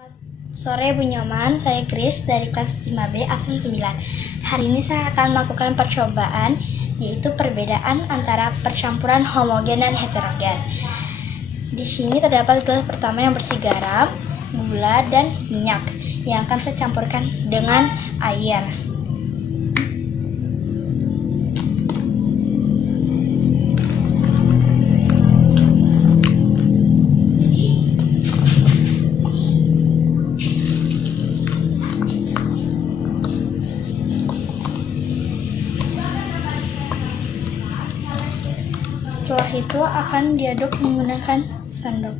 Selamat sore Bu Nyoman, saya Grace dari kelas 5B absen 9. Hari ini saya akan melakukan percobaan, yaitu perbedaan antara percampuran homogen dan heterogen. Di sini terdapat gelas pertama yang berisi garam, gula, dan minyak yang akan saya campurkan dengan air. Setelah itu akan diaduk menggunakan sendok.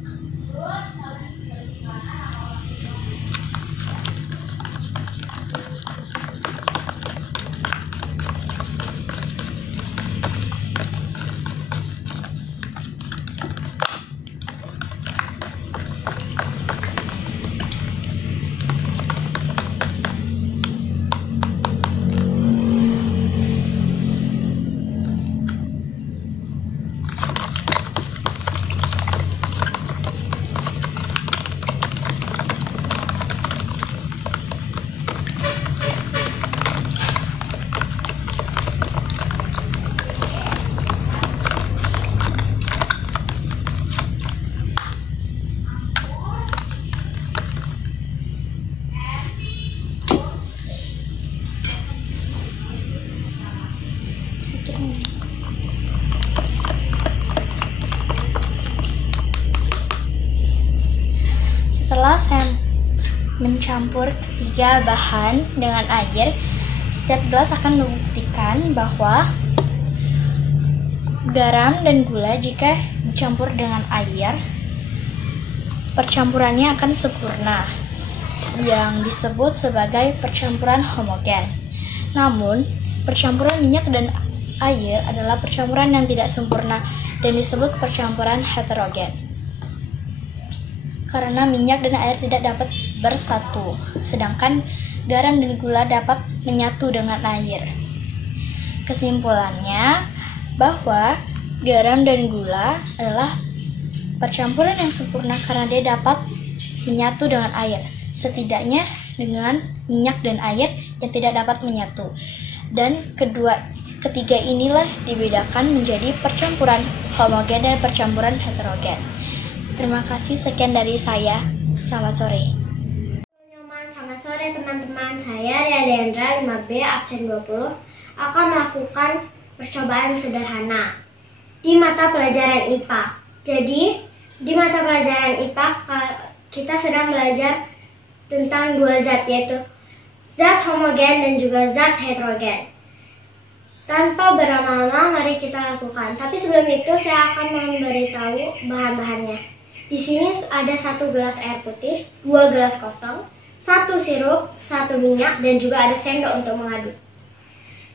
Setelah saya mencampur tiga bahan dengan air, setiap gelas akan membuktikan bahwa garam dan gula jika dicampur dengan air, percampurannya akan sempurna, yang disebut sebagai percampuran homogen. Namun, percampuran minyak dan air adalah percampuran yang tidak sempurna dan disebut percampuran heterogen. Karena minyak dan air tidak dapat bersatu, sedangkan garam dan gula dapat menyatu dengan air. Kesimpulannya, bahwa garam dan gula adalah percampuran yang sempurna karena dia dapat menyatu dengan air, setidaknya dengan minyak dan air yang tidak dapat menyatu. Dan ketiga inilah dibedakan menjadi percampuran homogen dan percampuran heterogen. Terima kasih, sekian dari saya. Selamat sore. Selamat sore teman-teman, saya Ria Deandra 5B absen 20 akan melakukan percobaan sederhana di mata pelajaran IPA. Jadi, di mata pelajaran IPA kita sedang belajar tentang dua zat, yaitu zat homogen dan juga zat heterogen. Tanpa berlama-lama, mari kita lakukan. Tapi sebelum itu saya akan memberitahu bahan-bahannya. Di sini ada 1 gelas air putih, 2 gelas kosong, 1 sirup, 1 minyak, dan juga ada sendok untuk mengaduk.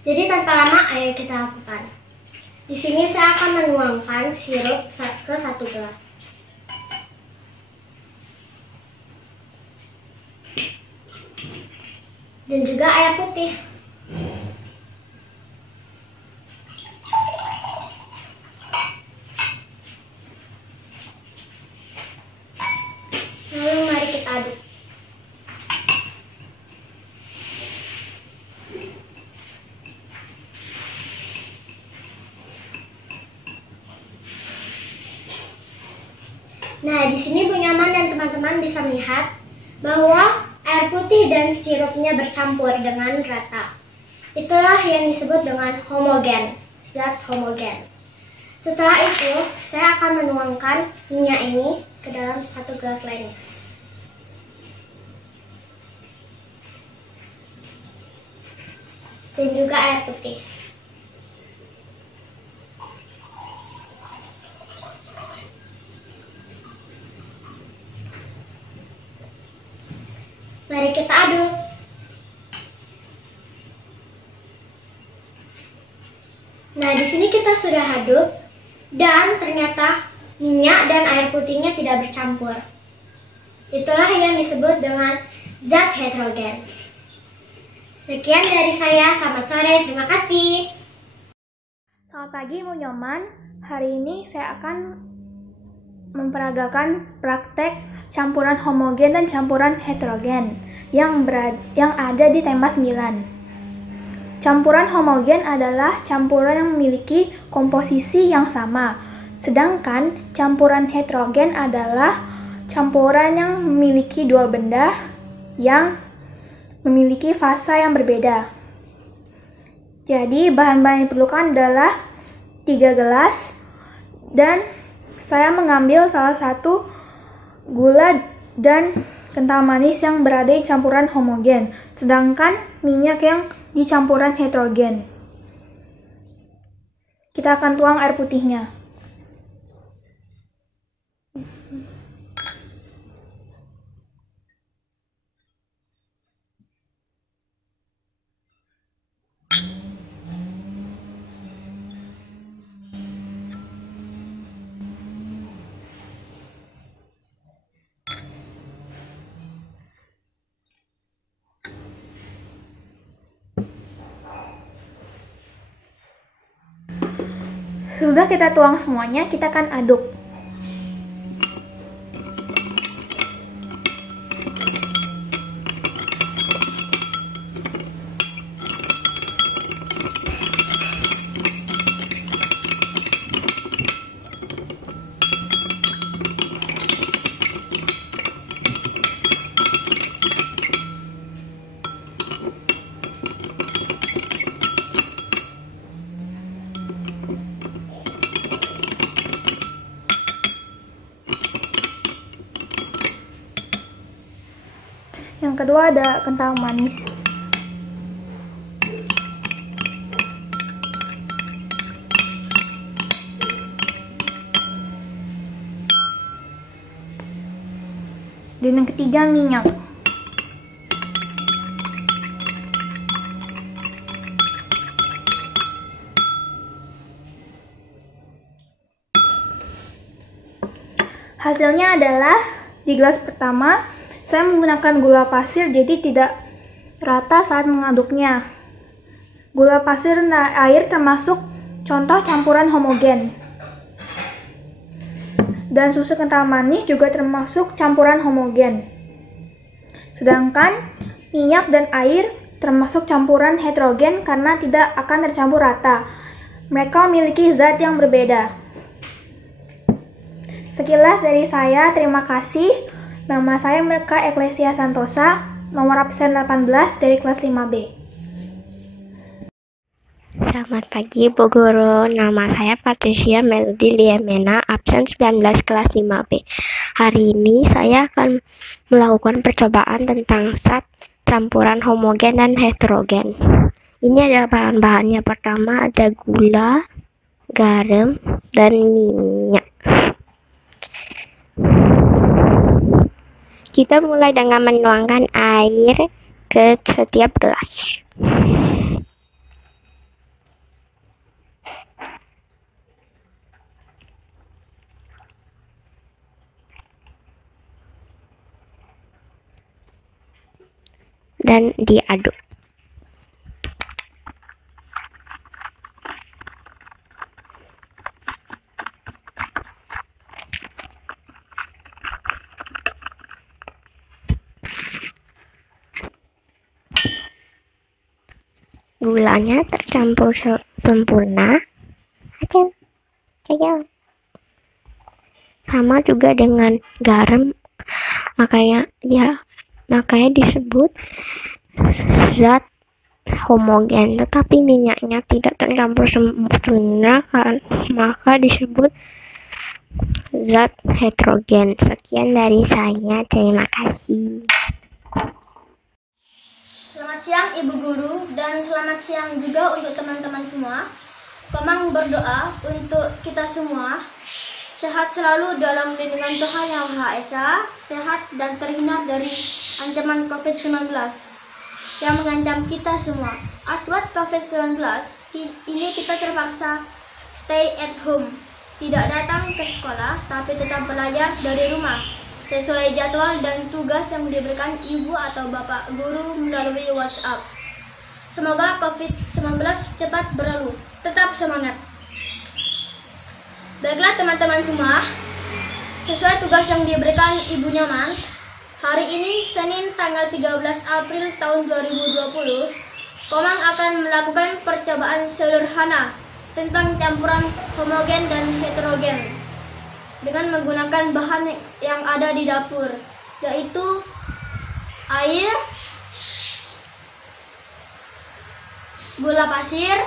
Jadi tanpa lama, ayo kita lakukan. Di sini saya akan menuangkan sirup ke 1 gelas. Dan juga air putih. Lalu mari kita aduk. Nah, di sini Bu Nyoman dan teman-teman bisa melihat bahwa air putih dan sirupnya bercampur dengan rata. Itulah yang disebut dengan homogen, zat homogen. Setelah itu, saya akan menuangkan minyak ini ke dalam 1 gelas lainnya. Dan juga air putih. Mari kita aduk. Nah, di sini kita sudah aduk dan ternyata minyak dan air putihnya tidak bercampur. Itulah yang disebut dengan zat heterogen. Sekian dari saya, selamat sore, terima kasih. Selamat pagi Bu Nyoman, hari ini saya akan memperagakan praktek campuran homogen dan campuran heterogen yang ada di tema 9. Campuran homogen adalah campuran yang memiliki komposisi yang sama, sedangkan campuran heterogen adalah campuran yang memiliki dua benda yang memiliki fasa yang berbeda. Jadi bahan-bahan yang diperlukan adalah 3 gelas dan saya mengambil salah satu gula dan kental manis yang berada di campuran homogen, sedangkan minyak yang di campuran heterogen. Kita akan tuang air putihnya. Sudah kita tuang semuanya, kita akan aduk. Yang kedua ada kental manis. Dan yang ketiga minyak. Hasilnya adalah di gelas pertama saya menggunakan gula pasir, jadi tidak rata saat mengaduknya. Gula pasir dan air termasuk contoh campuran homogen. Dan susu kental manis juga termasuk campuran homogen. Sedangkan minyak dan air termasuk campuran heterogen karena tidak akan tercampur rata. Mereka memiliki zat yang berbeda. Sekilas dari saya, terima kasih. Nama saya Meka Eklesia Santosa, nomor absen 18 dari kelas 5B. Selamat pagi Bu Guru, nama saya Patricia Melody Liamena, absen 19 kelas 5B. Hari ini saya akan melakukan percobaan tentang zat campuran homogen dan heterogen. Ini adalah bahan-bahannya. Pertama ada gula, garam, dan minyak. Kita mulai dengan menuangkan air ke setiap gelas. Dan diaduk. Gulanya tercampur sempurna. Sama juga dengan garam, makanya disebut zat homogen, tetapi minyaknya tidak tercampur sempurna, maka disebut zat heterogen. Sekian dari saya, terima kasih. Selamat siang Ibu Guru dan selamat siang juga untuk teman-teman semua. Komang berdoa untuk kita semua sehat selalu dalam lindungan Tuhan Yang Maha Esa, sehat dan terhindar dari ancaman COVID-19 yang mengancam kita semua. Akibat COVID-19 ini kita terpaksa stay at home, tidak datang ke sekolah tapi tetap belajar dari rumah sesuai jadwal dan tugas yang diberikan ibu atau bapak guru melalui WhatsApp. Semoga COVID-19 cepat berlalu. Tetap semangat. Baiklah teman-teman semua, Sesuai tugas yang diberikan Ibu Nyaman, hari ini Senin tanggal 13 April tahun 2020, Komang akan melakukan percobaan sederhana tentang campuran homogen dan heterogen dengan menggunakan bahan yang ada di dapur, yaitu air, gula pasir,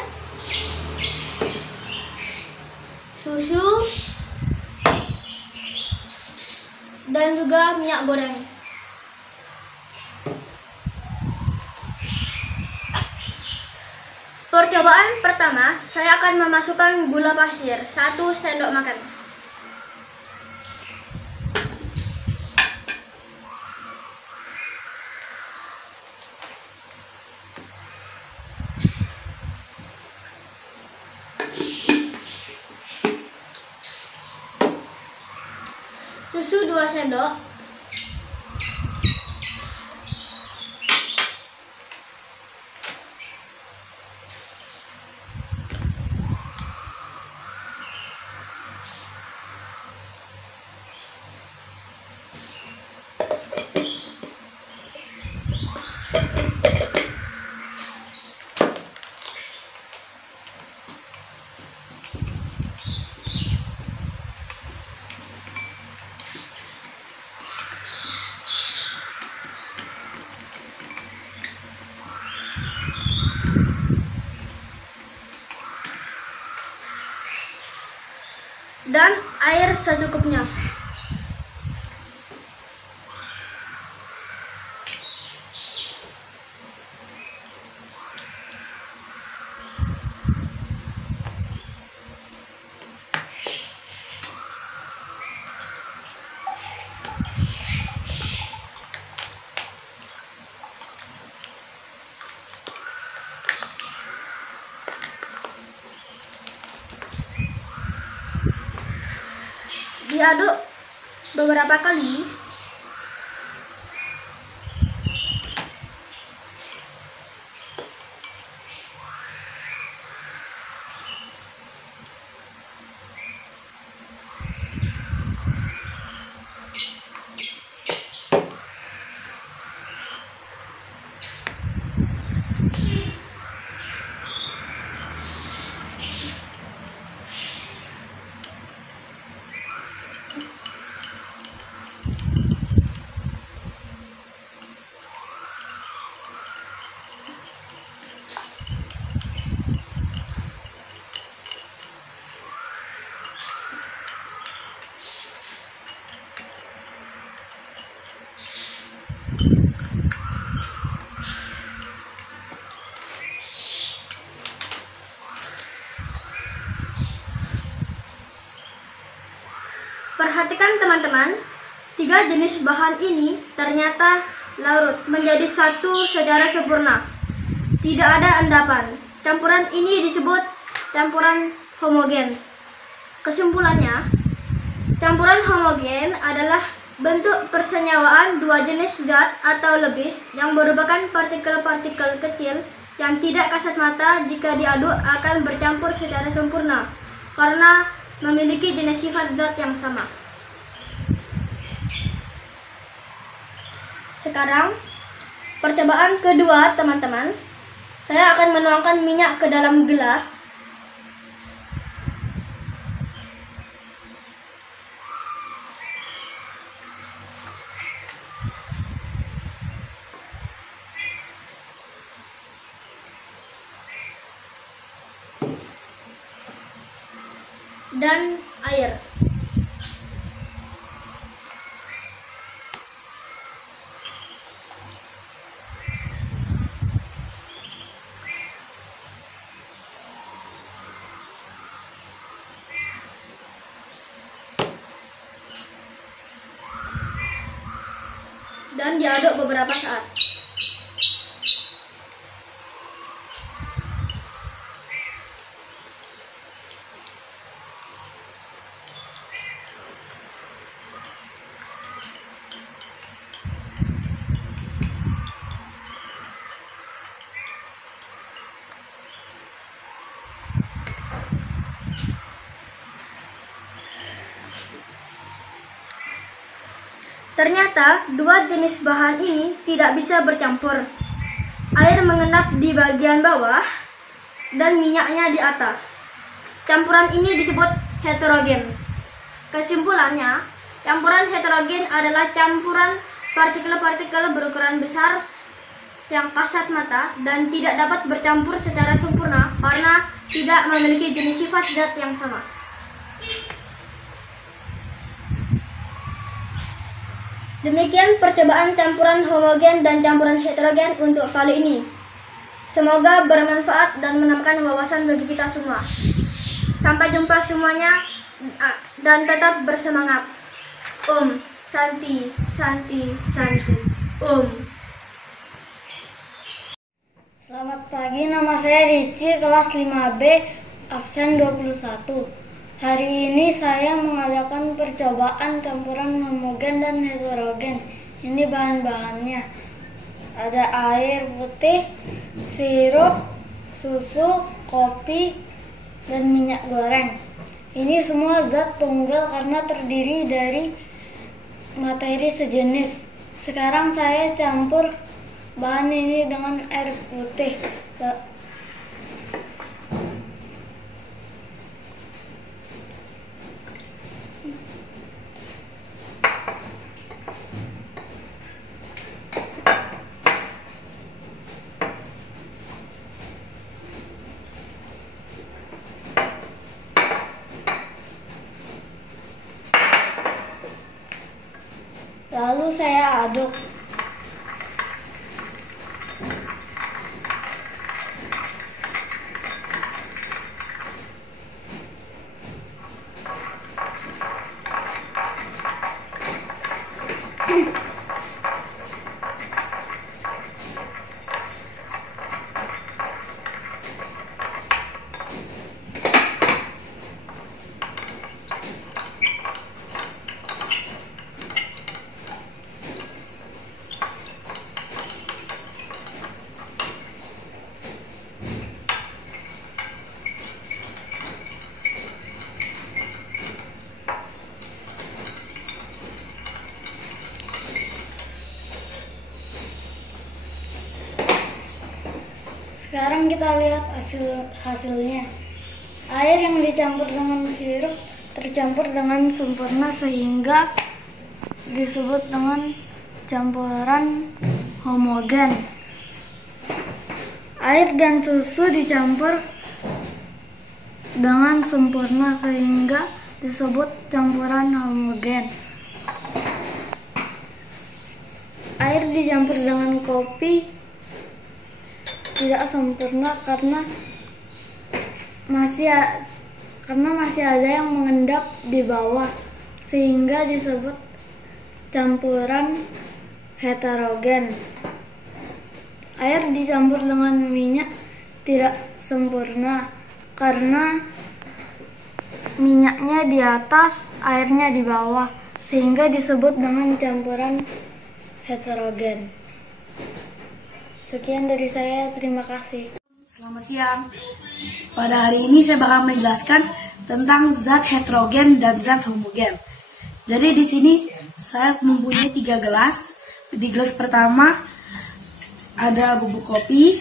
susu, dan juga minyak goreng. Percobaan pertama, saya akan memasukkan gula pasir 1 sendok makan. Susu 2 sendok. Dan air secukupnya. Diaduk beberapa kali. Perhatikan teman-teman, 3 jenis bahan ini ternyata larut menjadi satu secara sempurna. Tidak ada endapan. Campuran ini disebut campuran homogen. Kesimpulannya, campuran homogen adalah bentuk persenyawaan 2 jenis zat atau lebih yang merupakan partikel-partikel kecil yang tidak kasat mata jika diaduk akan bercampur secara sempurna karena memiliki jenis sifat zat yang sama. Sekarang, percobaan kedua, teman-teman. Saya akan menuangkan minyak ke dalam gelas. Dan air. Dan diaduk beberapa saat. Ternyata dua jenis bahan ini tidak bisa bercampur. Air mengendap di bagian bawah dan minyaknya di atas. Campuran ini disebut heterogen. Kesimpulannya, campuran heterogen adalah campuran partikel-partikel berukuran besar yang kasat mata dan tidak dapat bercampur secara sempurna karena tidak memiliki jenis sifat zat yang sama. Demikian percobaan campuran homogen dan campuran heterogen untuk kali ini. Semoga bermanfaat dan menambahkan wawasan bagi kita semua. Sampai jumpa semuanya dan tetap bersemangat. Om Santi Santi Santi Om. Selamat pagi, nama saya Ricci, kelas 5B, absen 21. Hari ini saya mengadakan percobaan campuran homogen dan heterogen. Ini bahan-bahannya. Ada air putih, sirup, susu, kopi, dan minyak goreng. Ini semua zat tunggal karena terdiri dari materi sejenis. Sekarang saya campur bahan ini dengan air putih. Lalu saya aduk. Sekarang kita lihat hasilnya. Air yang dicampur dengan sirup tercampur dengan sempurna sehingga disebut dengan campuran homogen. Air dan susu dicampur dengan sempurna sehingga disebut campuran homogen. Air dicampur dengan kopi tidak sempurna karena masih ada yang mengendap di bawah sehingga disebut campuran heterogen. Air dicampur dengan minyak tidak sempurna karena minyaknya di atas, airnya di bawah sehingga disebut dengan campuran heterogen. Sekian dari saya, terima kasih. Selamat siang. Pada hari ini saya bakal menjelaskan tentang zat heterogen dan zat homogen. Jadi di sini saya mempunyai 3 gelas. Di gelas pertama ada bubuk kopi.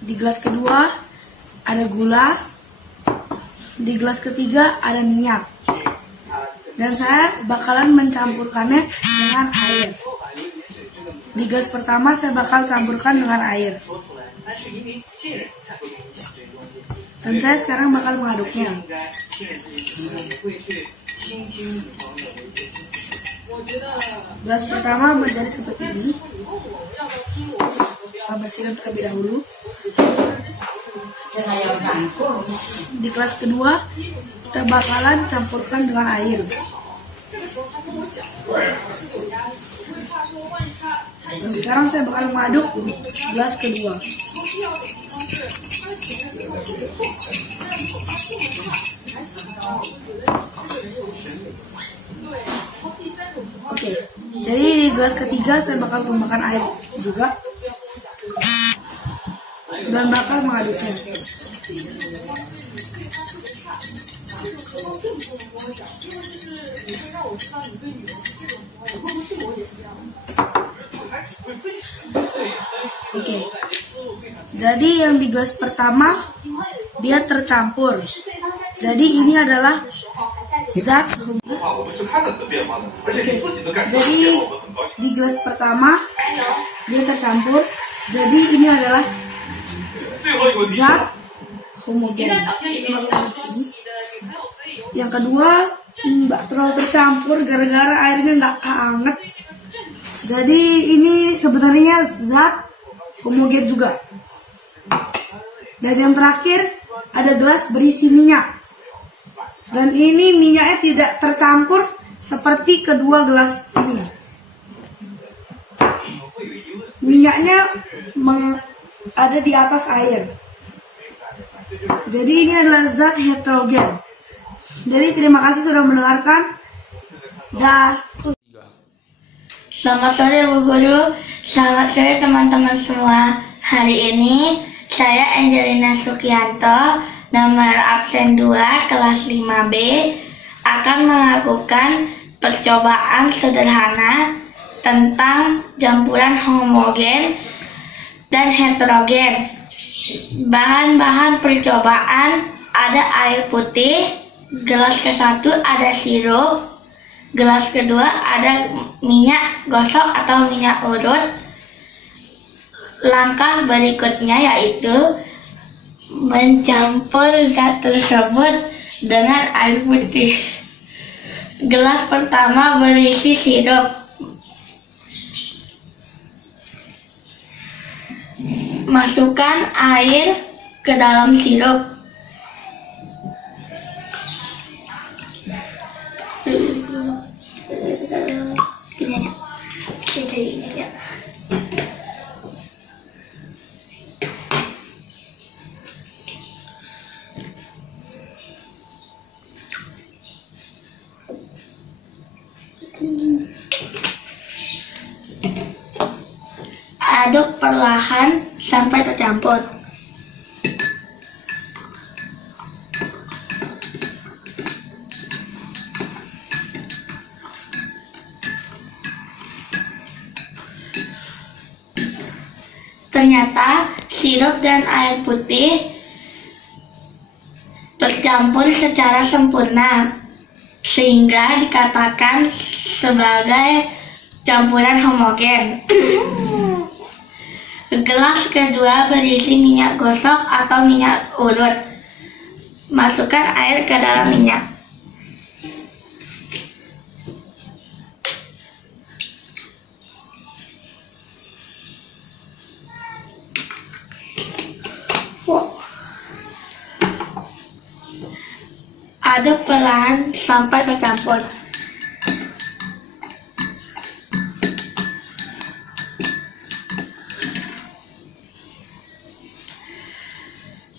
Di gelas kedua ada gula. Di gelas ketiga ada minyak. Dan saya bakalan mencampurkannya dengan air. Di gelas pertama saya bakal campurkan dengan air. Dan saya sekarang bakal mengaduknya. Gelas pertama menjadi seperti ini. Kita bersihkan terlebih dahulu. Di kelas kedua kita bakalan campurkan dengan air. Dan sekarang saya bakal mengaduk gelas kedua. Oke, jadi di gelas ketiga saya bakal tambahkan air juga dan bakal mengaduknya. Jadi yang di gelas pertama dia tercampur. Jadi ini adalah zat Jadi di gelas pertama dia tercampur. Jadi ini adalah zat homogen. Yang kedua nggak terlalu tercampur gara-gara airnya nggak hangat. Jadi ini sebenarnya zat homogen juga. Dan yang terakhir ada gelas berisi minyak. Dan ini minyaknya tidak tercampur seperti kedua gelas ini. Minyaknya ada di atas air. Jadi ini adalah zat heterogen. Jadi terima kasih sudah mendengarkan. Dah. Selamat sore Bu Guru, selamat sore teman-teman semua. Hari ini saya Angelina Sukianto, nomor absen 2 kelas 5B, akan melakukan percobaan sederhana tentang campuran homogen dan heterogen. Bahan-bahan percobaan ada air putih, gelas ke-1 ada sirup, gelas kedua ada minyak gosok atau minyak urut. Langkah berikutnya yaitu mencampur zat tersebut dengan air putih. Gelas pertama berisi sirup. Masukkan air ke dalam sirup. Aduk perlahan sampai tercampur. Ternyata sirup dan air putih tercampur secara sempurna, sehingga dikatakan sebagai campuran homogen. Gelas kedua berisi minyak gosok atau minyak urut. Masukkan air ke dalam minyak. Aduk perlahan sampai tercampur.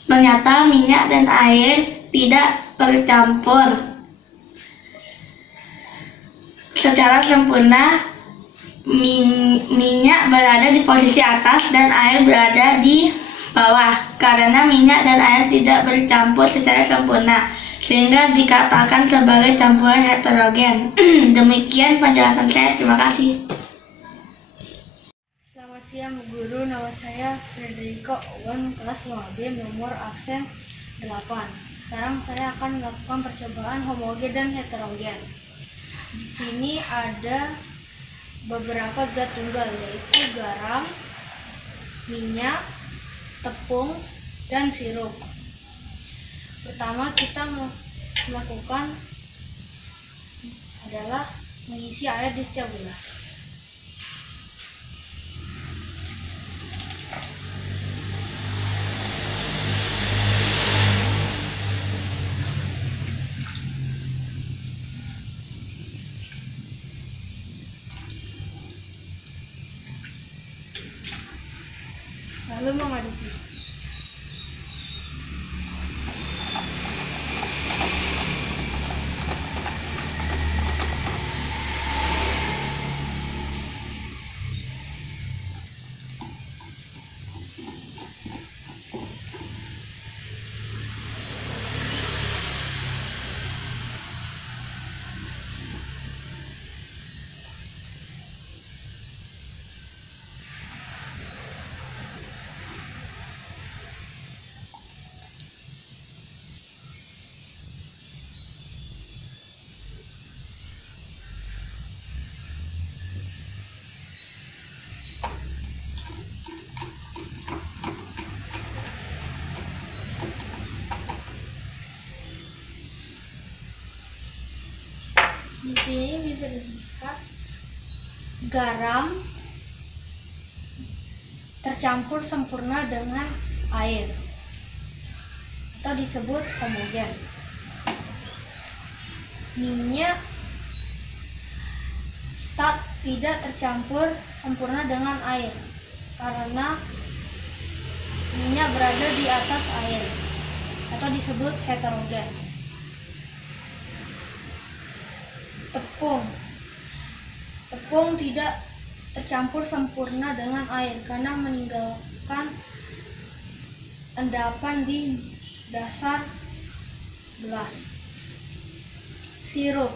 Ternyata minyak dan air tidak tercampur secara sempurna. Minyak berada di posisi atas dan air berada di bawah. Karena minyak dan air tidak bercampur secara sempurna, sehingga dikatakan sebagai campuran heterogen. Demikian penjelasan saya. Terima kasih. Selamat siang Bu Guru, nama saya Federico Owen, kelas 5B, nomor absen 8. Sekarang saya akan melakukan percobaan homogen dan heterogen. Di sini ada beberapa zat tunggal, yaitu garam, minyak, tepung, dan sirup. Pertama kita melakukan adalah mengisi air di setiap gelas. Lalu mengaduknya. Di sini bisa dilihat garam tercampur sempurna dengan air atau disebut homogen. Minyak tidak tercampur sempurna dengan air karena minyak berada di atas air atau disebut heterogen. Tepung tidak tercampur sempurna dengan air karena meninggalkan endapan di dasar gelas. Sirup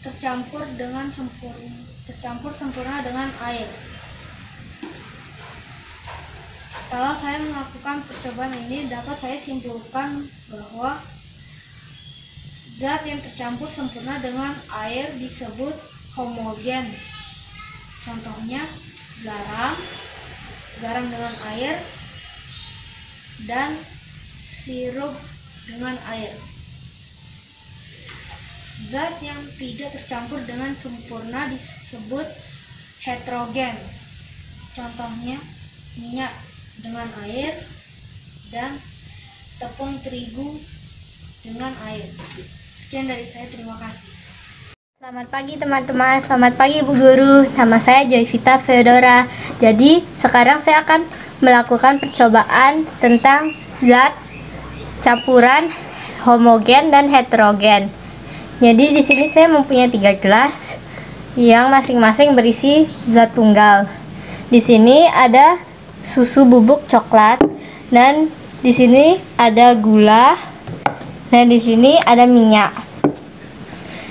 tercampur sempurna dengan air. Setelah saya melakukan percobaan ini, dapat saya simpulkan bahwa zat yang tercampur sempurna dengan air disebut homogen. Contohnya garam dengan air, dan sirup dengan air. Zat yang tidak tercampur dengan sempurna disebut heterogen. Contohnya minyak dengan air dan tepung terigu dengan air. Sekian dari saya, terima kasih. Selamat pagi teman-teman, selamat pagi Bu Guru. Nama saya Joyvita Feodora. Jadi sekarang saya akan melakukan percobaan tentang zat campuran homogen dan heterogen. Jadi di sini saya mempunyai 3 gelas yang masing-masing berisi zat tunggal. Di sini ada susu bubuk coklat, dan di sini ada gula, dan di sini ada minyak.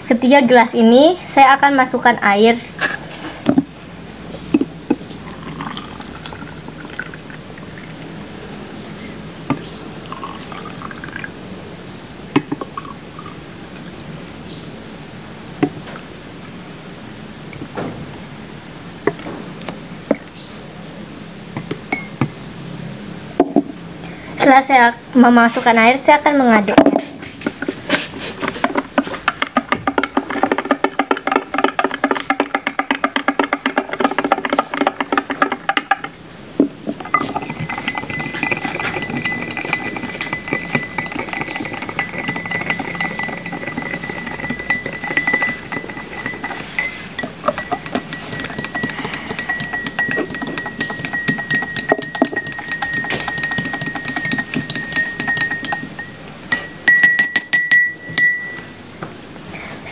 Ketiga gelas ini saya akan masukkan air. Setelah saya memasukkan air, saya akan mengaduknya.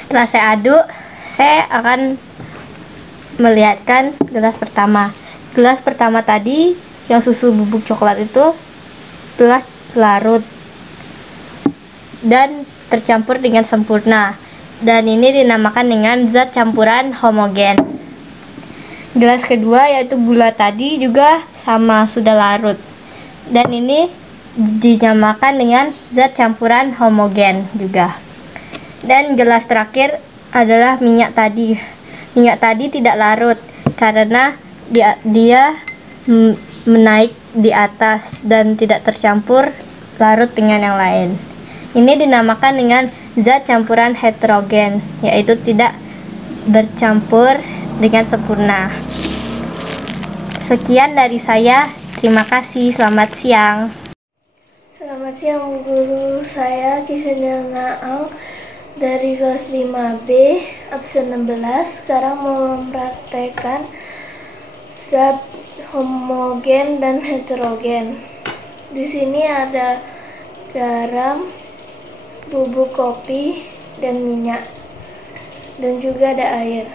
Setelah saya aduk, saya akan melihatkan gelas pertama. Gelas pertama tadi yang susu bubuk coklat itu telah larut dan tercampur dengan sempurna, dan ini dinamakan dengan zat campuran homogen. Gelas kedua yaitu gula tadi juga sama, sudah larut, dan ini dinamakan dengan zat campuran homogen juga. Dan gelas terakhir adalah minyak tadi. Minyak tadi tidak larut karena dia menaik di atas dan tidak tercampur larut dengan yang lain. Ini dinamakan dengan zat campuran heterogen, yaitu tidak bercampur dengan sempurna. Sekian dari saya. Terima kasih. Selamat siang. Selamat siang Bu Guru. Saya Kisenia Naang dari kelas 5B, absen 16. Sekarang mau mempraktekkan zat homogen dan heterogen. Di sini ada garam, bubuk kopi, dan minyak, dan juga ada air.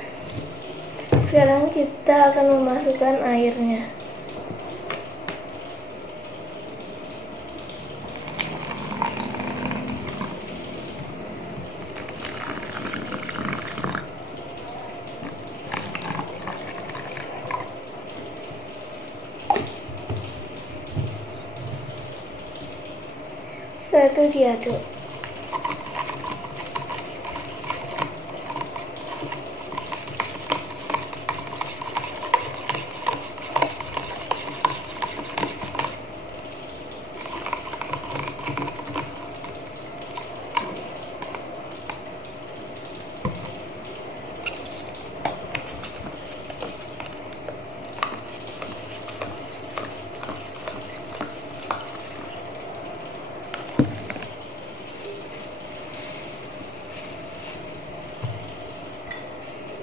Sekarang kita akan memasukkan airnya. Setelah itu diaduk.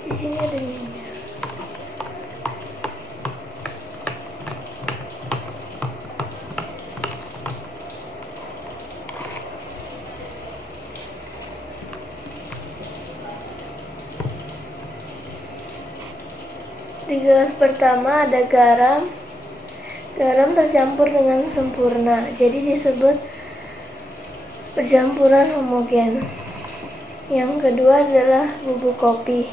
Di sini ada minyak. Di gelas pertama ada garam. Garam tercampur dengan sempurna, jadi disebut percampuran homogen. Yang kedua adalah bubuk kopi.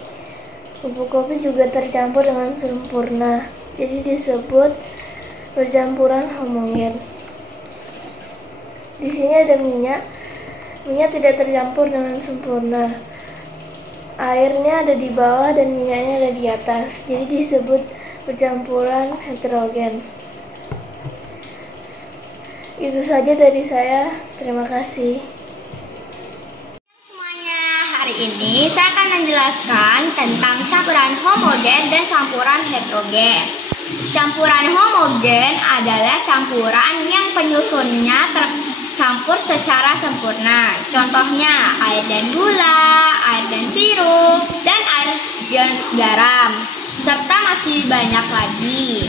Bubuk kopi juga tercampur dengan sempurna, jadi disebut percampuran homogen. Di sini ada minyak. Minyak tidak tercampur dengan sempurna. Airnya ada di bawah dan minyaknya ada di atas, jadi disebut percampuran heterogen. Itu saja dari saya. Terima kasih. Semuanya, hari ini saya akan menjelaskan tentang campuran homogen dan campuran heterogen. Campuran homogen adalah campuran yang penyusunnya tercampur secara sempurna. Contohnya air dan gula, air dan sirup, dan air dan garam, serta masih banyak lagi.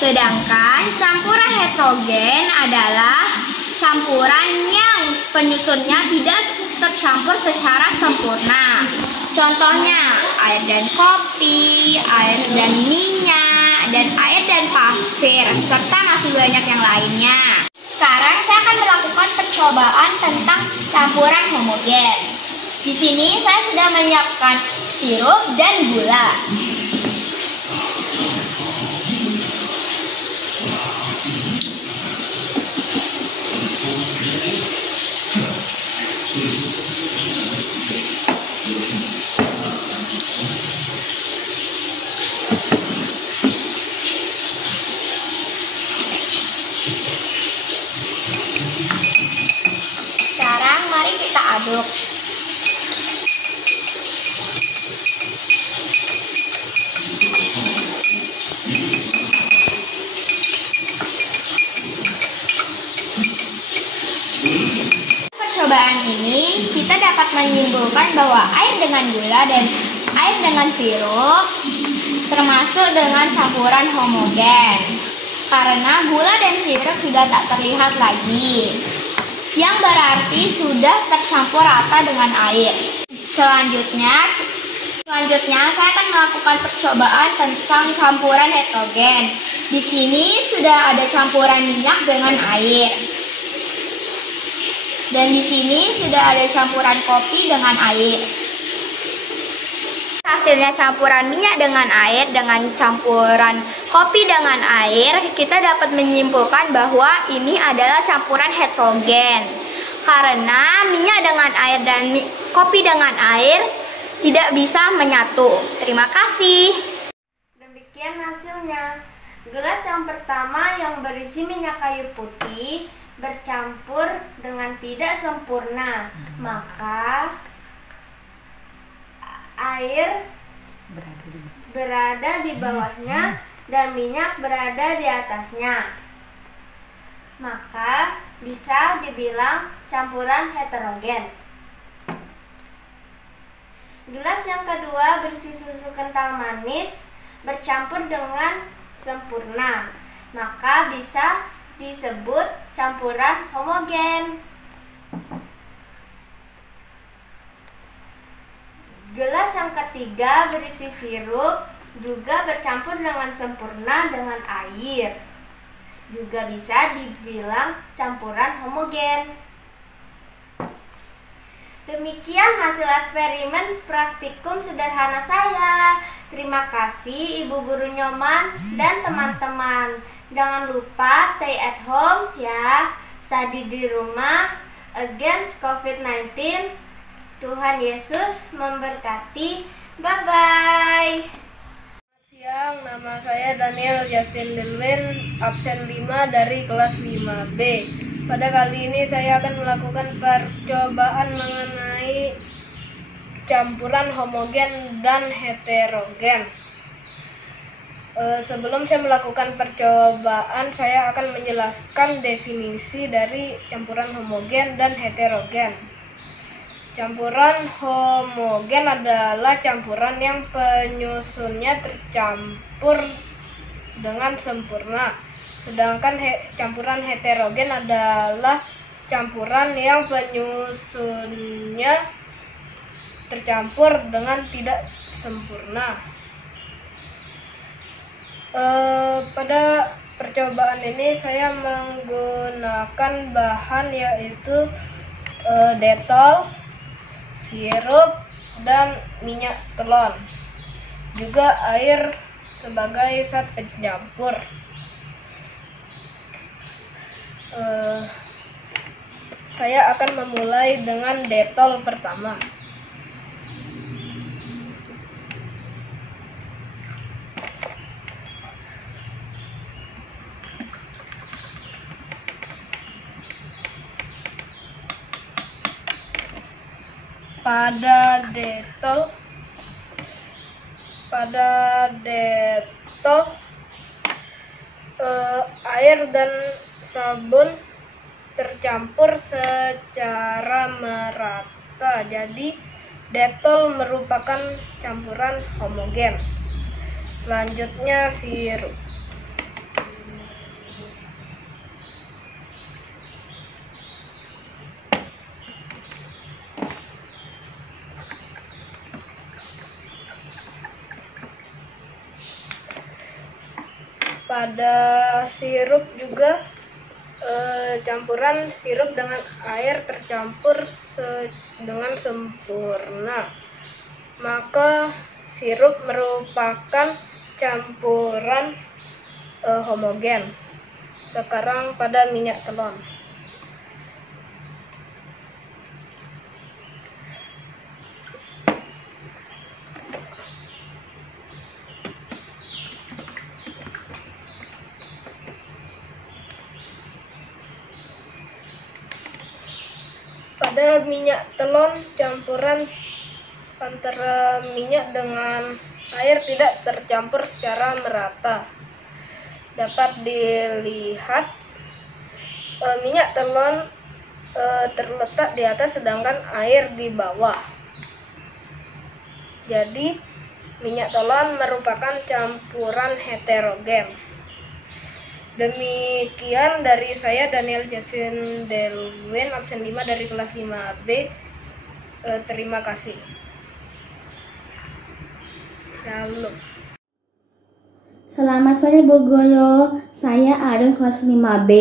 Sedangkan campuran heterogen adalah campuran yang penyusunnya tidak tercampur secara sempurna. Contohnya air dan kopi, air dan minyak, dan air dan pasir, serta masih banyak yang lainnya. Sekarang saya akan melakukan percobaan tentang campuran homogen. Di sini saya sudah menyiapkan sirup dan gula. Sekarang mari kita aduk. Percobaan ini kita dapat menyimpulkan bahwa air dengan gula dan air dengan sirup termasuk dengan campuran homogen, karena gula dan sirup sudah tak terlihat lagi, yang berarti sudah tercampur rata dengan air. Selanjutnya saya akan melakukan percobaan tentang campuran heterogen. Di sini sudah ada campuran minyak dengan air. Dan di sini sudah ada campuran kopi dengan air. Hasilnya campuran minyak dengan air dengan campuran kopi dengan air, kita dapat menyimpulkan bahwa ini adalah campuran heterogen. Karena minyak dengan air dan kopi dengan air tidak bisa menyatu. Terima kasih. Demikian hasilnya. Gelas yang pertama yang berisi minyak kayu putih bercampur dengan tidak sempurna, maka air berada di bawahnya dan minyak berada di atasnya. Maka bisa dibilang campuran heterogen. Gelas yang kedua berisi susu kental manis bercampur dengan sempurna, maka bisa disebut campuran homogen. Gelas yang ketiga berisi sirup juga bercampur dengan sempurna dengan air, juga bisa dibilang campuran homogen. Demikian hasil eksperimen praktikum sederhana saya. Terima kasih Ibu Guru Nyoman dan teman-teman. Jangan lupa stay at home ya, study di rumah against COVID-19. Tuhan Yesus memberkati. Bye-bye. Selamat siang, nama saya Daniel Justin Delwin, absen 5 dari kelas 5B. Pada kali ini saya akan melakukan percobaan mengenai campuran homogen dan heterogen. Sebelum saya melakukan percobaan, saya akan menjelaskan definisi dari campuran homogen dan heterogen. Campuran homogen adalah campuran yang penyusunnya tercampur dengan sempurna. Sedangkan campuran heterogen adalah campuran yang penyusunnya tercampur dengan tidak sempurna. Pada percobaan ini saya menggunakan bahan yaitu detol, sirup, dan minyak telon, juga air sebagai zat pencampur. Saya akan memulai dengan detol pertama. Pada detol air dan sabun tercampur secara merata, jadi detol merupakan campuran homogen. Selanjutnya sirup. Pada sirup juga campuran sirup dengan air tercampur dengan sempurna, maka sirup merupakan campuran homogen. Sekarang pada minyak telon. Pada minyak telon, campuran antara minyak dengan air tidak tercampur secara merata. Dapat dilihat minyak telon terletak di atas sedangkan air di bawah. Jadi minyak telon merupakan campuran heterogen. Demikian dari saya, Daniel Jasin Delwin, absen 5 dari kelas 5B. Terima kasih. Shalom. Selamat sore Bu Guru, saya Arun kelas 5B.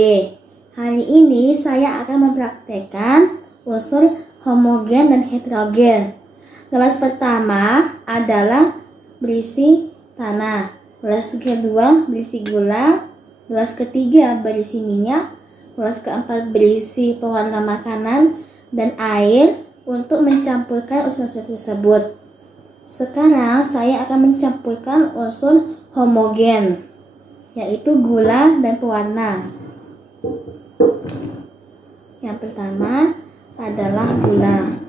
Hari ini saya akan mempraktekkan unsur homogen dan heterogen. Gelas pertama adalah berisi tanah, gelas kedua berisi gula, gelas ketiga berisi minyak, gelas keempat berisi pewarna makanan, dan air untuk mencampurkan unsur-unsur tersebut. Sekarang saya akan mencampurkan unsur homogen, yaitu gula dan pewarna. Yang pertama adalah gula.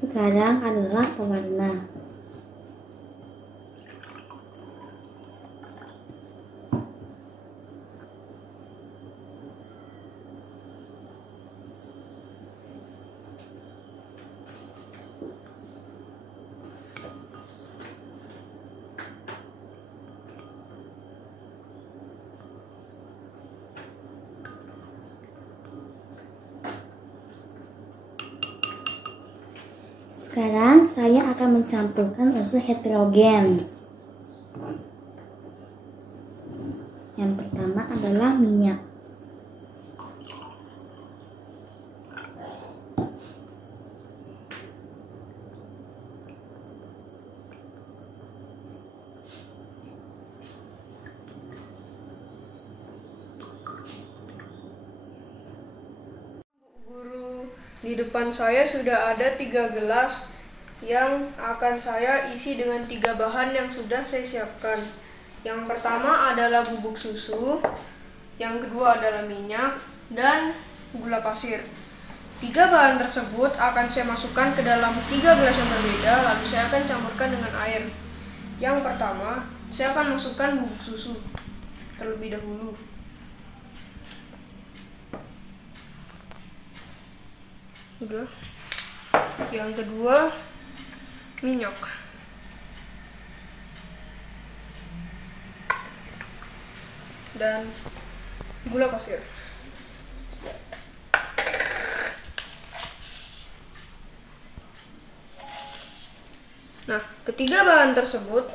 Sekarang adalah pewarna. Sekarang saya akan mencampurkan unsur heterogen. Yang pertama adalah minyak. Di depan saya sudah ada 3 gelas yang akan saya isi dengan 3 bahan yang sudah saya siapkan. Yang pertama adalah bubuk susu, yang kedua adalah minyak, dan gula pasir. 3 bahan tersebut akan saya masukkan ke dalam 3 gelas yang berbeda, lalu saya akan campurkan dengan air. Yang pertama, saya akan masukkan bubuk susu terlebih dahulu. Udah. Yang kedua, minyak. Dan gula pasir. Nah, ketiga bahan tersebut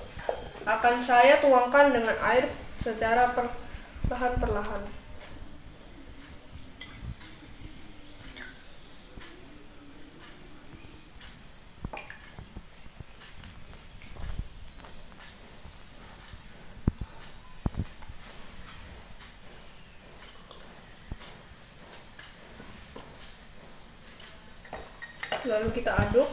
akan saya tuangkan dengan air secara perlahan-perlahan. Lalu kita aduk.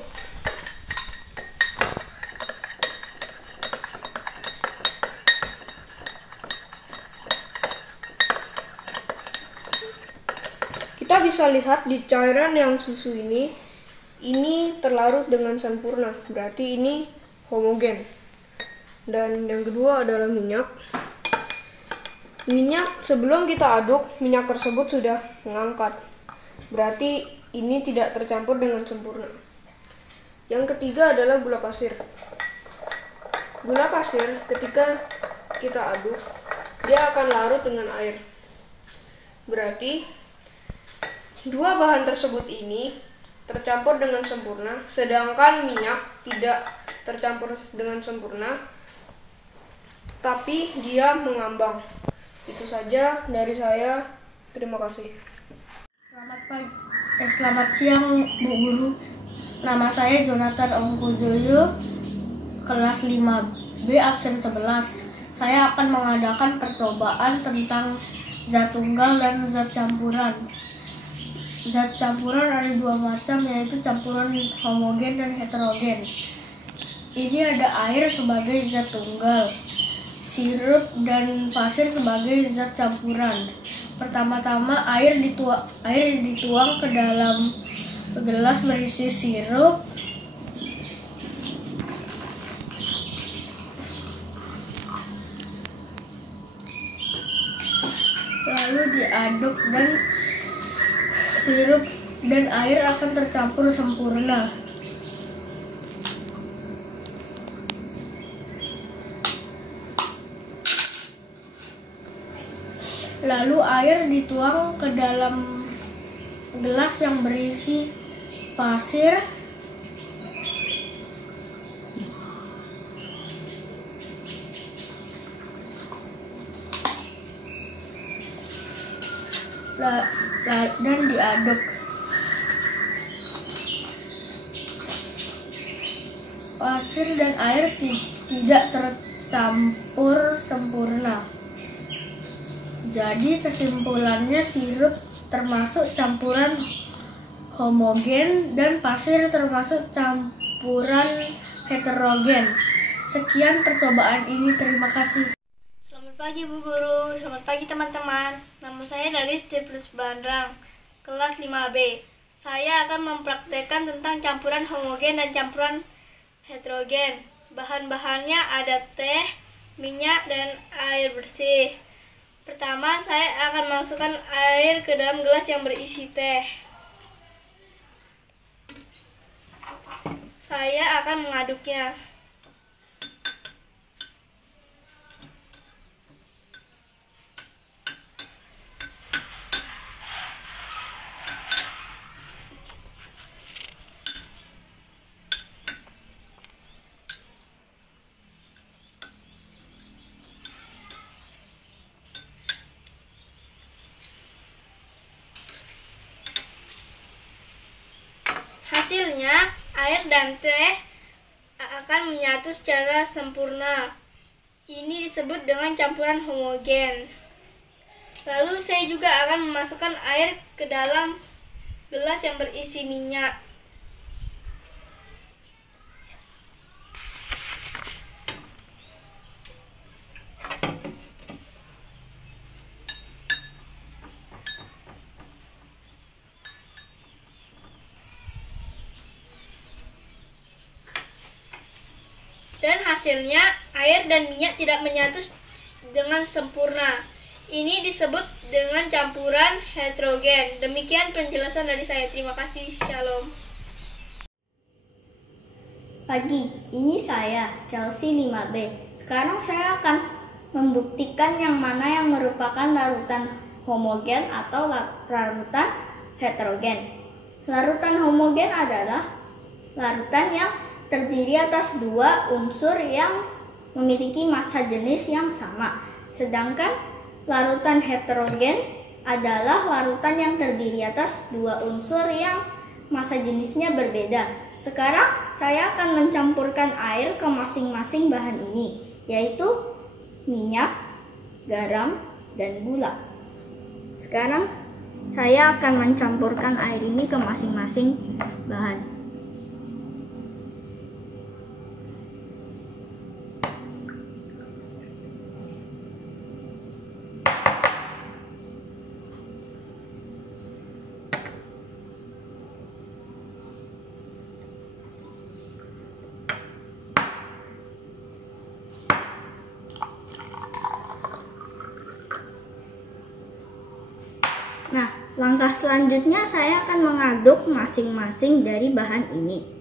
Kita bisa lihat di cairan yang susu ini terlarut dengan sempurna, berarti ini homogen. Dan yang kedua adalah minyak. Minyak sebelum kita aduk, minyak tersebut sudah mengangkat, berarti ini tidak tercampur dengan sempurna. Yang ketiga adalah gula pasir. Gula pasir ketika kita aduk, dia akan larut dengan air. Berarti 2 bahan tersebut ini tercampur dengan sempurna, sedangkan minyak tidak tercampur dengan sempurna, tapi dia mengambang. Itu saja dari saya. Terima kasih. Selamat siang Bu Guru. Nama saya Jonathan Ongkojoyo, kelas 5B absen 11. Saya akan mengadakan percobaan tentang zat tunggal dan zat campuran. Zat campuran ada 2 macam, yaitu campuran homogen dan heterogen. Ini ada air sebagai zat tunggal, sirup dan pasir sebagai zat campuran. Pertama-tama air dituang ke dalam gelas berisi sirup. Lalu diaduk dan sirup dan air akan tercampur sempurna. Lalu air dituang ke dalam gelas yang berisi pasir. Dan diaduk. Pasir dan air tidak tercampur sempurna. Jadi kesimpulannya sirup termasuk campuran homogen dan pasir termasuk campuran heterogen. Sekian percobaan ini, terima kasih. Selamat pagi Bu Guru, selamat pagi teman-teman. Nama saya Daris C. Bandrang, kelas 5B. Saya akan mempraktekkan tentang campuran homogen dan campuran heterogen. Bahan-bahannya ada teh, minyak, dan air bersih. Pertama, saya akan masukkan air ke dalam gelas yang berisi teh. Saya akan mengaduknya. hasilnya, air dan teh akan menyatu secara sempurna. Ini disebut dengan campuran homogen. Lalu saya juga akan memasukkan air ke dalam gelas yang berisi minyak. Dan hasilnya, air dan minyak tidak menyatu dengan sempurna. Ini disebut dengan campuran heterogen. Demikian penjelasan dari saya. Terima kasih. Shalom. Pagi, ini saya, Chelsea 5B. Sekarang saya akan membuktikan yang mana yang merupakan larutan homogen atau larutan heterogen. Larutan homogen adalah larutan yang terdiri atas dua unsur yang memiliki massa jenis yang sama. Sedangkan larutan heterogen adalah larutan yang terdiri atas dua unsur yang massa jenisnya berbeda. Sekarang saya akan mencampurkan air ke masing-masing bahan ini, yaitu minyak, garam, dan gula. Sekarang saya akan mencampurkan air ini ke masing-masing bahan. Nah, langkah selanjutnya saya akan mengaduk masing-masing dari bahan ini.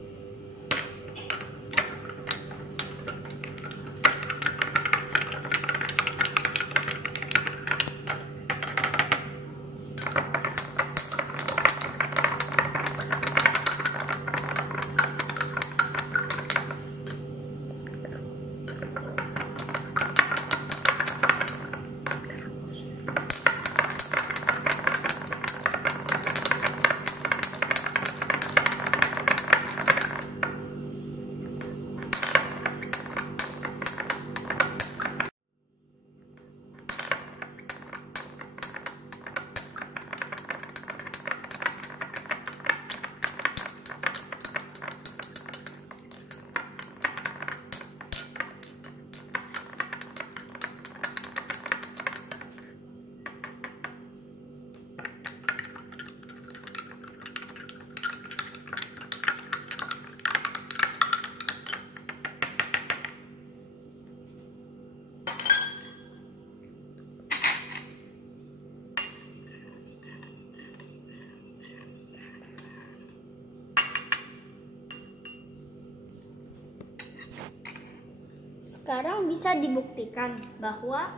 Sekarang bisa dibuktikan bahwa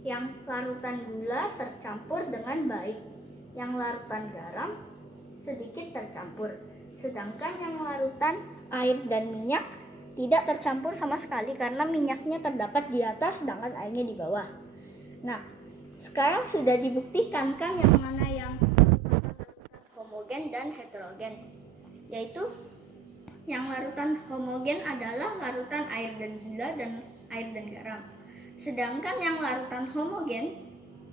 yang larutan gula tercampur dengan baik, yang larutan garam sedikit tercampur, sedangkan yang larutan air dan minyak tidak tercampur sama sekali karena minyaknya terdapat di atas sedangkan airnya di bawah. Nah, sekarang sudah dibuktikan kan yang mana yang homogen dan heterogen, yaitu yang larutan homogen adalah larutan air dan gula dan air dan garam. Sedangkan yang larutan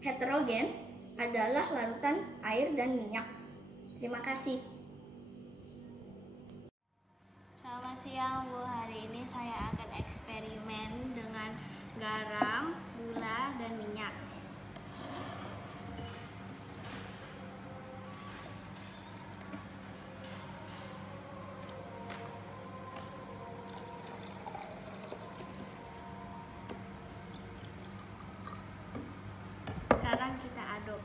heterogen adalah larutan air dan minyak. Terima kasih. Selamat siang Bu, hari ini saya akan eksperimen dengan garam, gula, dan minyak. Sekarang kita aduk.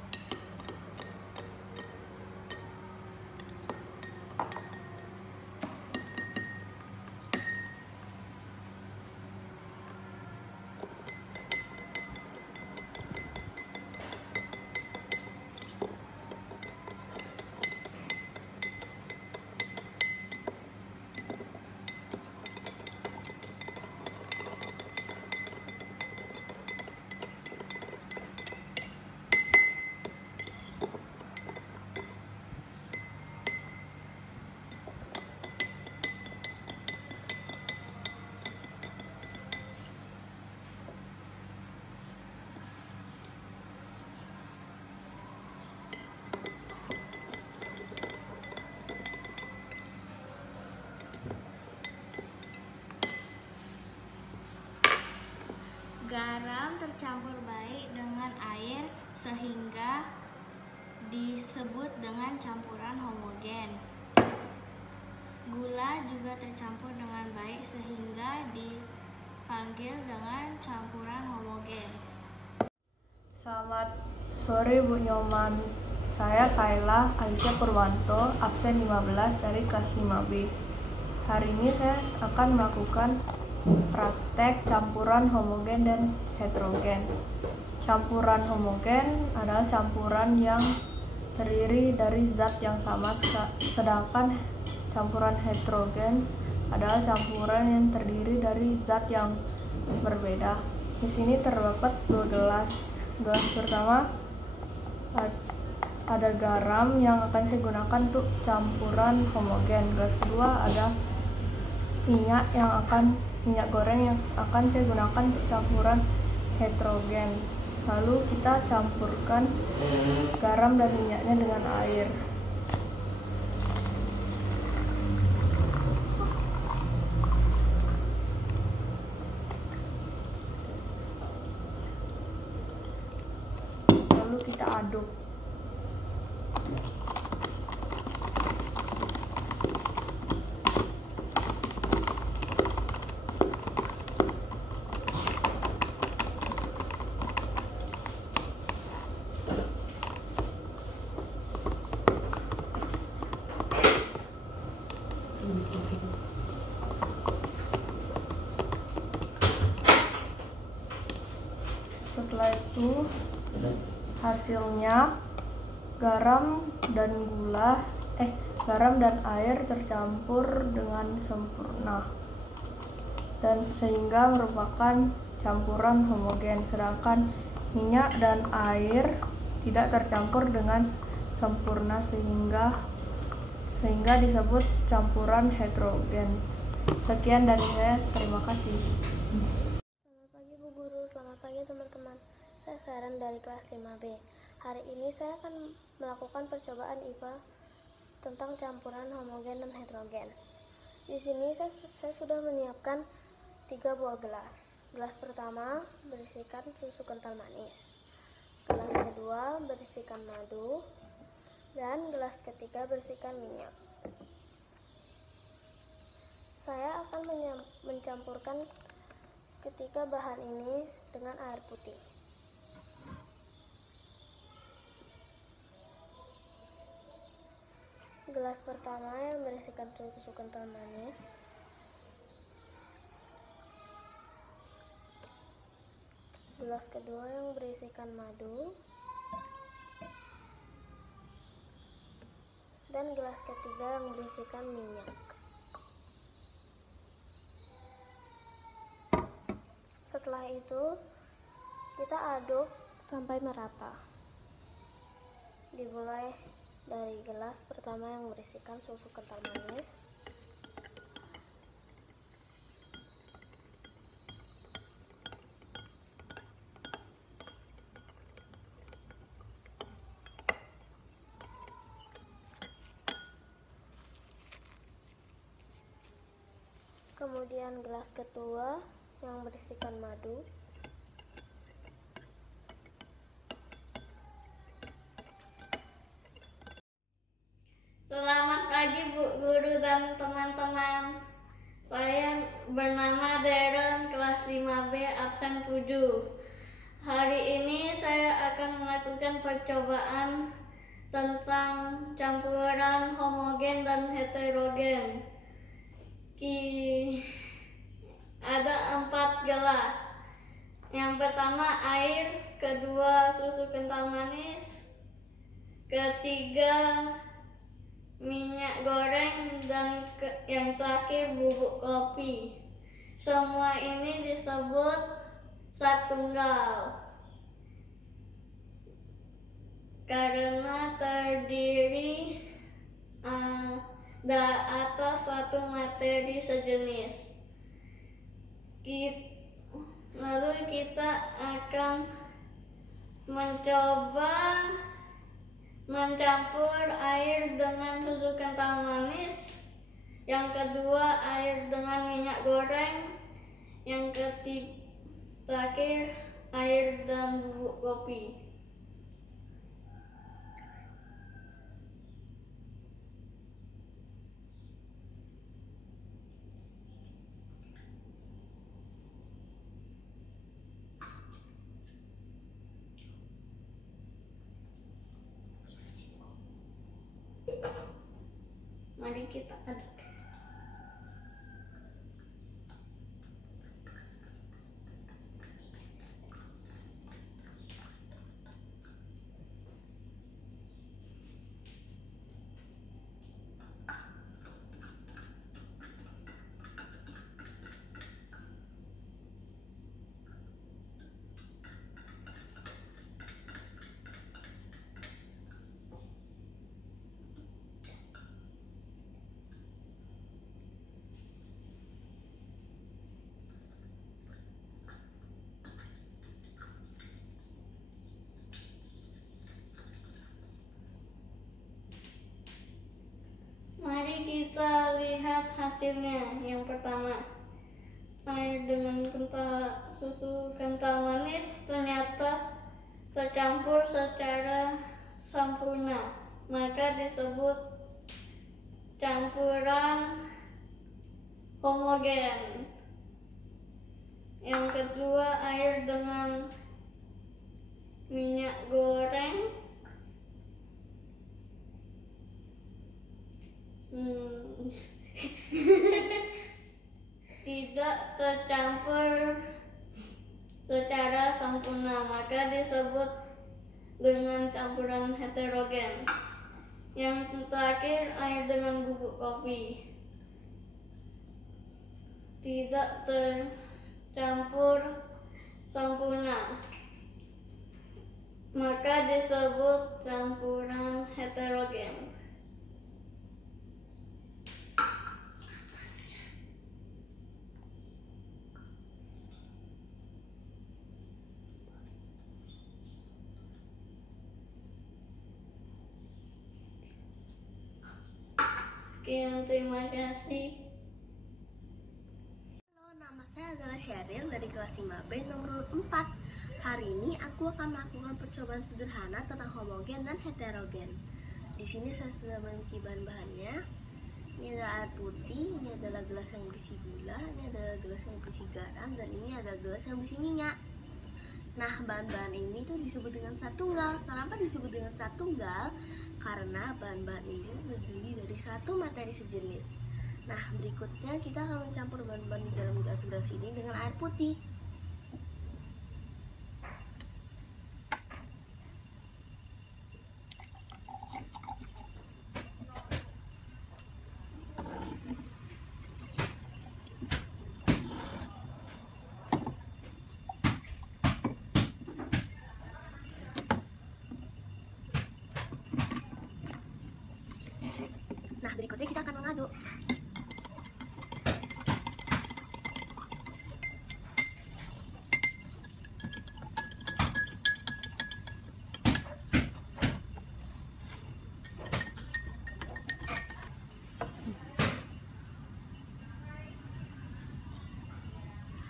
tercampur baik dengan air sehingga disebut dengan campuran homogen. Gula juga tercampur dengan baik sehingga dipanggil dengan campuran homogen. Selamat sore Bu Nyoman. Saya Kayla Alicia Purwanto, absen 15 dari kelas 5B. Hari ini saya akan melakukan praktek campuran homogen dan heterogen. Campuran homogen adalah campuran yang terdiri dari zat yang sama, sedangkan campuran heterogen adalah campuran yang terdiri dari zat yang berbeda. Di sini terdapat 2 gelas. Gelas pertama ada garam yang akan saya gunakan untuk campuran homogen. Gelas kedua ada minyak goreng yang akan saya gunakan untuk campuran heterogen. Lalu kita campurkan garam dan minyaknya dengan air. Lalu kita aduk. Setelah itu hasilnya garam dan air tercampur dengan sempurna dan sehingga merupakan campuran homogen, sedangkan minyak dan air tidak tercampur dengan sempurna sehingga disebut campuran heterogen. Sekian dari saya, terima kasih. Selamat pagi Bu Guru, selamat pagi teman-teman. Saya Sharon dari kelas 5B. Hari ini saya akan melakukan percobaan IPA tentang campuran homogen dan heterogen. Di sini saya sudah menyiapkan 3 buah gelas. Gelas pertama berisikan susu kental manis. Gelas kedua berisikan madu. Dan gelas ketiga berisikan minyak. Saya akan mencampurkan ketiga bahan ini dengan air putih. Gelas pertama yang berisikan susu kental manis. Gelas kedua yang berisikan madu. Dan gelas ketiga yang berisikan minyak. Setelah itu kita aduk sampai merata. Dimulai dari gelas pertama yang berisikan susu kental manis. Kemudian gelas kedua yang berisikan madu. Selamat pagi Bu Guru dan teman-teman. Saya bernama Darren, kelas 5B, absen 7. Hari ini saya akan melakukan percobaan tentang campuran homogen dan heterogen. Ada 4 gelas. Yang pertama air, kedua susu kental manis, ketiga minyak goreng, dan yang terakhir bubuk kopi. Semua ini disebut zat tunggal karena terdiri atas satu materi sejenis. Lalu kita akan mencoba mencampur air dengan susu kental manis, yang kedua air dengan minyak goreng, yang terakhir air dan bubuk kopi. Mari kita aduk. Mari kita lihat hasilnya. Yang pertama, air dengan susu kental manis ternyata tercampur secara sempurna, maka disebut campuran homogen. Yang kedua, air dengan minyak goreng tidak tercampur secara sempurna, maka disebut dengan campuran heterogen. Yang terakhir, air dengan bubuk kopi tidak tercampur sempurna, maka disebut campuran heterogen. Sekian, terima kasih. Halo, nama saya adalah Sheryl dari kelas 5B nomor 4. Hari ini aku akan melakukan percobaan sederhana tentang homogen dan heterogen. Di sini saya sudah memiliki bahan-bahannya. Ini adalah air putih, ini adalah gelas yang berisi gula, ini adalah gelas yang berisi garam, dan ini adalah gelas yang berisi minyak. Nah, bahan-bahan ini tuh disebut dengan zat tunggal. Kenapa disebut dengan zat tunggal? Karena bahan-bahan ini terdiri dari satu materi sejenis. Nah, berikutnya kita akan mencampur bahan-bahan di dalam gelas-gelas ini dengan air putih. Nah, berikutnya kita akan mengaduk.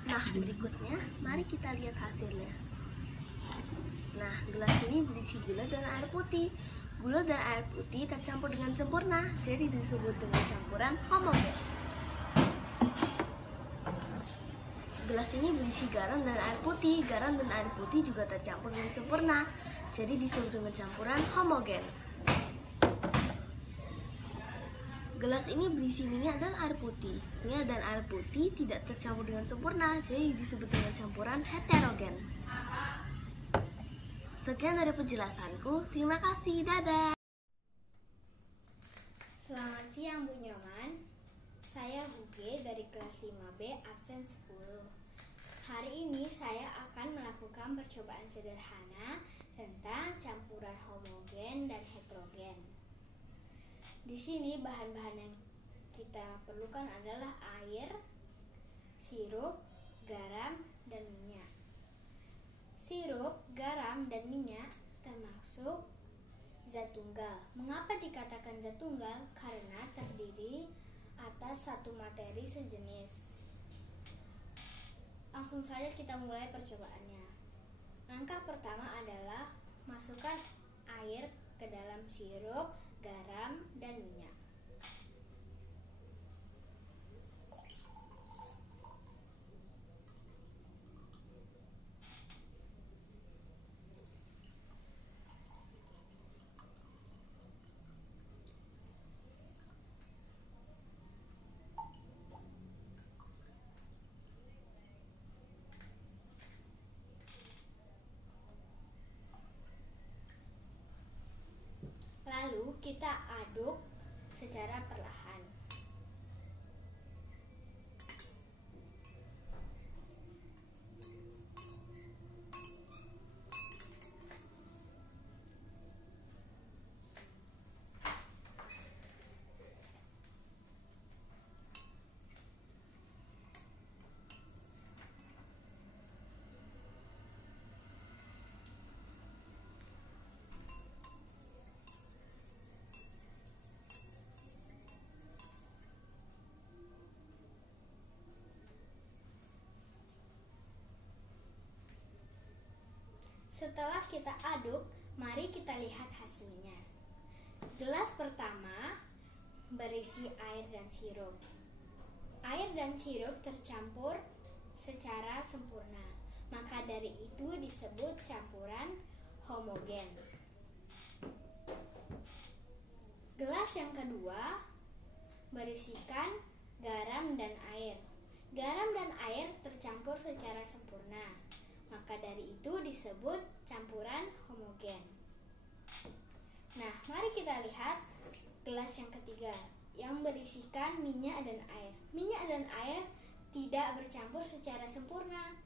Nah, berikutnya mari kita lihat hasilnya. Nah, gelas ini berisi gula dan air putih. Gula dan air putih tercampur dengan sempurna, jadi disebut dengan campuran homogen. Gelas ini berisi garam dan air putih. Garam dan air putih juga tercampur dengan sempurna, jadi disebut dengan campuran homogen. Gelas ini berisi minyak dan air putih. Minyak dan air putih tidak tercampur dengan sempurna, jadi disebut dengan campuran heterogen. Sekian dari penjelasanku, terima kasih, dadah. Selamat siang Bu Nyoman, saya Buge dari kelas 5B absen 10. Hari ini saya akan melakukan percobaan sederhana tentang campuran homogen dan heterogen. Di sini bahan-bahan yang kita perlukan adalah air, sirup, garam, dan minyak. Sirup, garam, dan minyak termasuk zat tunggal. Mengapa dikatakan zat tunggal? Karena terdiri atas satu materi sejenis. Langsung saja kita mulai percobaannya. Langkah pertama adalah masukkan air ke dalam sirup, garam, dan minyak. Lalu kita aduk secara perlahan. Setelah kita aduk, mari kita lihat hasilnya. Gelas pertama berisi air dan sirup. Air dan sirup tercampur secara sempurna, maka dari itu disebut campuran homogen. Gelas yang kedua berisikan garam dan air. Garam dan air tercampur secara sempurna, maka dari itu disebut campuran homogen. Nah, mari kita lihat gelas yang ketiga yang berisikan minyak dan air. Minyak dan air tidak bercampur secara sempurna.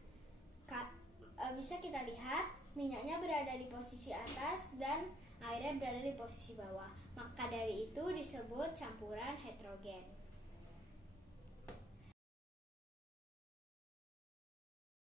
Bisa kita lihat minyaknya berada di posisi atas dan airnya berada di posisi bawah. Maka dari itu disebut campuran heterogen.